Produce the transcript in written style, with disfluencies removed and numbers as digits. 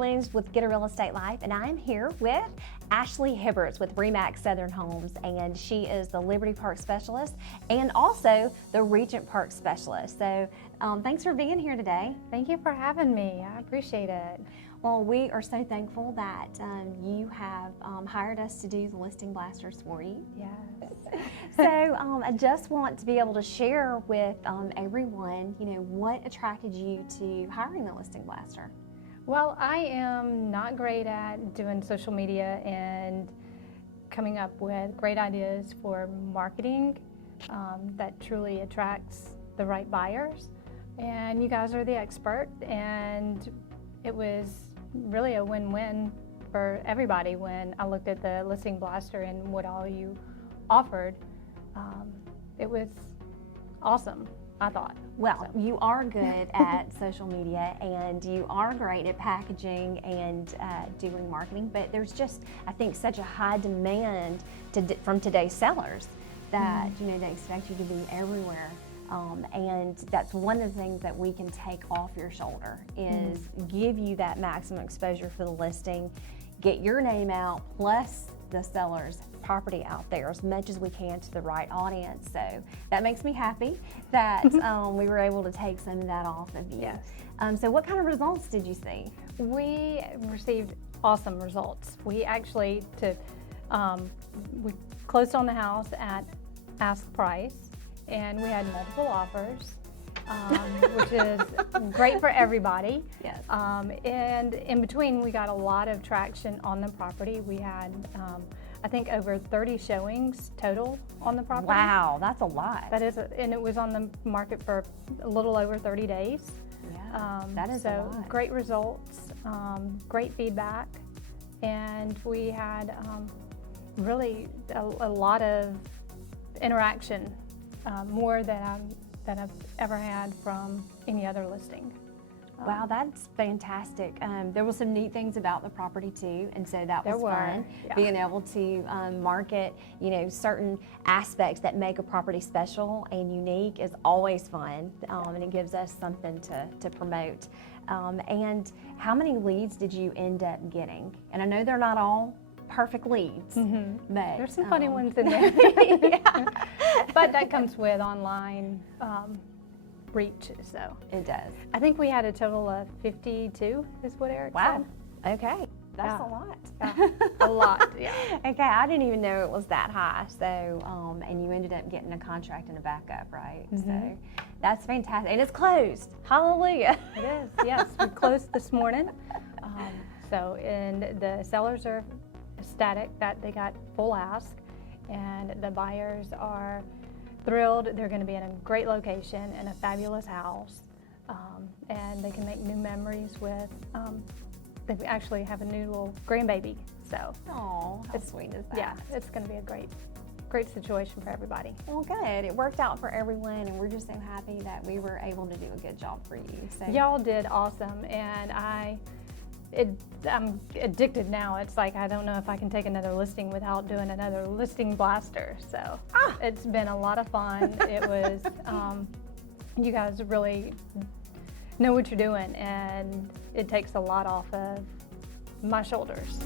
Williams with Get a Real Estate Life, and I'm here with Ashley Hibberts with RE/MAX Southern Homes, and she is the Liberty Park Specialist and also the Regent Park Specialist. So thanks for being here today. Thank you for having me. I appreciate it. Well, we are so thankful that you have hired us to do the listing blasters for you. Yes. So I just want to be able to share with everyone, what attracted you to hiring the listing blaster? Well, I am not great at doing social media and coming up with great ideas for marketing that truly attracts the right buyers. And you guys are the expert, and it was really a win-win for everybody when I looked at the listing blaster and what all you offered. It was awesome, I thought. Well, you are good at social media, and you are great at packaging and doing marketing, but there's just, I think, such a high demand from today's sellers that they expect you to be everywhere. And that's one of the things that we can take off your shoulder is give you that maximum exposure for the listing, get your name out, plus the seller's property out there as much as we can to the right audience. So that makes me happy that we were able to take some of that off of you. Yes. So what kind of results did you see? We received awesome results. We actually we closed on the house at ask price, and we had multiple offers, which is great for everybody. Yes. And in between, we got a lot of traction on the property. We had, I think, over 30 showings total on the property. Wow, that's a lot. That is, and it was on the market for a little over 30 days. Yeah, that is a lot. Great results, great feedback, and we had really a lot of interaction. More than I've ever had from any other listing. Wow, that's fantastic. There were some neat things about the property too, and so that was fun. Yeah. Being able to market, certain aspects that make a property special and unique is always fun, and it gives us something to promote. And how many leads did you end up getting? And I know they're not all perfect leads, but there's some funny ones in there. Yeah. But that comes with online reach, so. It does. I think we had a total of 52 is what Eric Wow. said. Okay. That's Yeah. a lot. Yeah. A lot, yeah. Okay, I didn't even know it was that high. So, and you ended up getting a contract and a backup, right? So that's fantastic. And it's closed. Hallelujah. It is, yes. We closed this morning. And the sellers are ecstatic that they got full ask, and the buyers are thrilled. They're going to be in a great location in a fabulous house, and they can make new memories with, they actually have a new little grandbaby, so. Oh, how sweet is that? Yeah, it's going to be a great situation for everybody. Well, good. It worked out for everyone, and we're just so happy that we were able to do a good job for you. So. Y'all did awesome, and I'm addicted now. It's like I don't know if I can take another listing without doing another listing blaster. So it's been a lot of fun. It was, you guys really know what you're doing, and it takes a lot off of my shoulders.